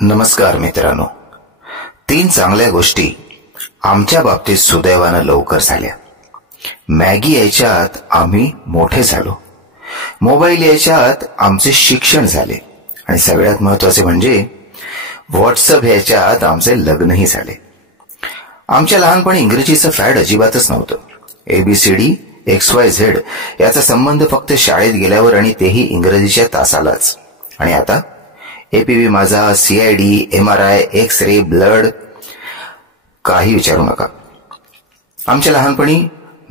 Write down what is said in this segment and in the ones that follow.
नमस्कार मित्रांनो. 3 चांगल्या गोष्टी आमच्या बाबतीत सुदैवानं लवकर झाल्या. मॅगी यायच्यात आम्ही मोठे झालो, मोबाईल यायच्यात आमचे शिक्षण झाले आणि सगळ्यात महत्वाचे म्हणजे व्हॉट्सअप यायच्यात आमचे लग्नही झाले. आमच्या लहानपणी इंग्रजीचं फॅड अजिबातच नव्हतं. ABCD XYZ याचा संबंध फक्त शाळेत गेल्यावर आणि तेही इंग्रजीच्या तासालाच. आणि आता APV माझा, CID, MRI, एक्स-रे, ब्लड, काही विचारू नका. आमच्या लहानपणी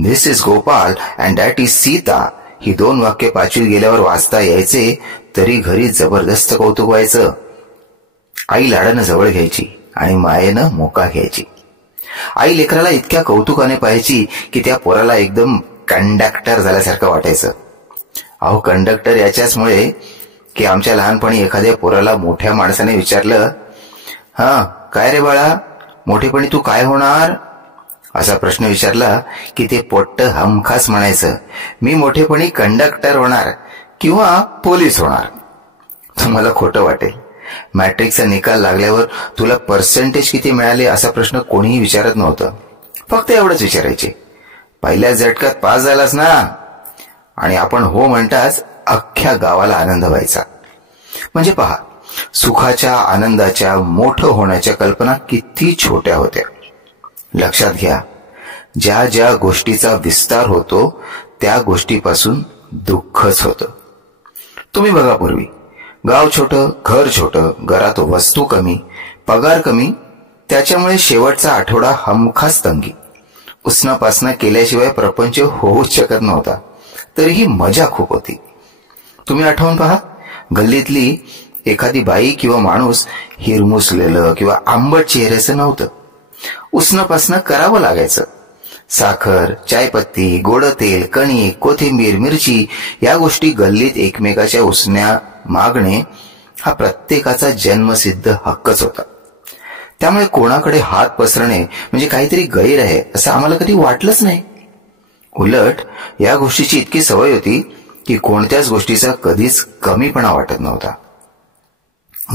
this is Gopal and that is Sita ही 2 वाक्य 5वीत गेल्यावर वाचता यायचे तरी घरी जबरदस्त कौतुक व्हायचं. आई लाडानं जवळ घ्यायची आणि मायेनं मोका घ्यायची. आई लेकराला इतक्या कौतुकाने पाहायची की त्या पोराला एकदम कंडक्टर झाल्यासारखं वाटायचं. अहो, कंडक्टर याच्याचमुळे की आमच्या लहानपणी एखाद्या पोराला मोठ्या माणसाने विचारलं, हा काय रे बाळा, मोठेपणी तू काय होणार, असा प्रश्न विचारला की ते पोट्ट हमखास म्हणायचं, मी मोठेपणी कंडक्टर होणार किंवा पोलीस होणार. तुम्हाला खोटं वाटेल, मॅट्रिकचा निकाल लागल्यावर तुला पर्सेंटेज किती मिळाले असा प्रश्न कोणीही विचारत नव्हतं. फक्त एवढंच विचारायचे, पहिल्या झटक्यात पास झालास ना, आणि आपण हो म्हणताच अख्ख्या गावाला आनंद व्हायचा. म्हणजे पहा, सुखाच्या, आनंदाच्या, मोठं होण्याच्या कल्पना किती छोट्या होत्या. लक्षात घ्या, ज्या ज्या गोष्टीचा विस्तार होतो त्या गोष्टीपासून दुःखच होतं. तुम्ही बघा, पूर्वी गाव छोटं, घर छोटं, घरात वस्तू कमी, पगार कमी, त्याच्यामुळे शेवटचा आठवडा हमखास तंगी. उसनापासना केल्याशिवाय प्रपंच होऊच शकत नव्हता. तरीही मजा खूप होती. तुम्ही आठवून पहा, गल्लीतली एखादी बाई किंवा माणूस हिरमुसलेलं किंवा आंबट चेहऱ्याचं नव्हतं. उसनापासना करावं लागायचं. साखर, चायपत्ती, गोड तेल, कणिक, कोथिंबीर, मिरची या गोष्टी गल्लीत एकमेकाच्या उसण्या मागणे हा प्रत्येकाचा जन्मसिद्ध हक्कच होता. त्यामुळे कोणाकडे हात पसरणे म्हणजे काहीतरी गैर आहे असं आम्हाला कधी वाटलंच नाही. उलट या गोष्टीची इतकी सवय होती की कोणत्याच गोष्टीचा कधीच कमीपणा वाटत नव्हता.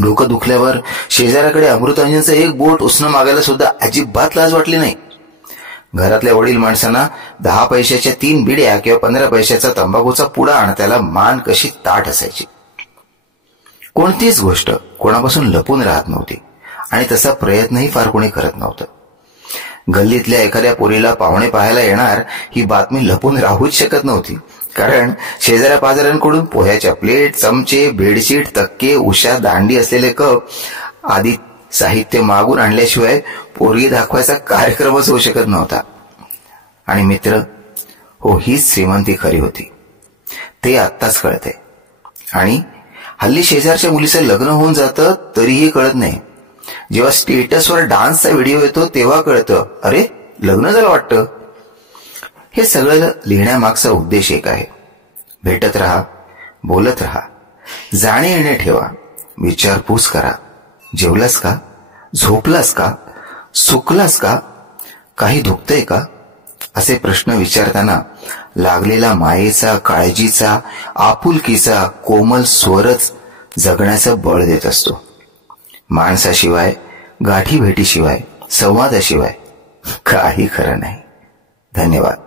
डोकं दुखल्यावर शेजाऱ्याकडे अमृतांजनचं एक बोट उसणं मागायला सुद्धा अजिबात लाज वाटली नाही. घरातल्या वडील माणसांना 10 पैशाच्या 3 बिड्या किंवा 15 पैशाचा तंबाखूचा पुडा आणि त्याला मान कशी ताट असायची. कोणतीच गोष्ट कोणापासून लपून राहत नव्हती आणि तसा प्रयत्नही फार कोणी करत नव्हतं. गल्लीतल्या एखाद्या पोरीला पाहुणे पाहायला येणार ही बातमी लपून राहूच शकत नव्हती, कारण शेजाऱ्या पाजाऱ्यांकडून पोह्याच्या प्लेट, चमचे, बेडशीट, तक्के, उशा, दांडी असलेले कप आदी साहित्य मागून आणल्याशिवाय पोरगी दाखवायचा कार्यक्रमच होऊ शकत नव्हता. आणि मित्र हो, हीच श्रीमंती खरी होती. ते आत्ताच कळते. आणि हल्ली शेजारच्या मुलीचं लग्न होऊन जातं तरीही कळत नाही. जेव्हा स्टेटसवर डान्सचा व्हिडिओ येतो तेव्हा कळतं, अरे लग्न झालं वाटतं. हे सगळं लिहिण्यामागचा उद्देश एक आहे, भेटत राहा, बोलत राहा, जाणे येणे ठेवा, विचारपूस करा. जेवलास का, झोपलास का, सुकलास का, काही दुखतंय का, असे प्रश्न विचारताना लागलेला मायेचा, काळजीचा, आपुलकीचा कोमल स्वरच जगण्याचं बळ देत असतो. माणसाशिवाय, गाठी भेटीशिवाय, संवादाशिवाय काही खरं नाही. धन्यवाद.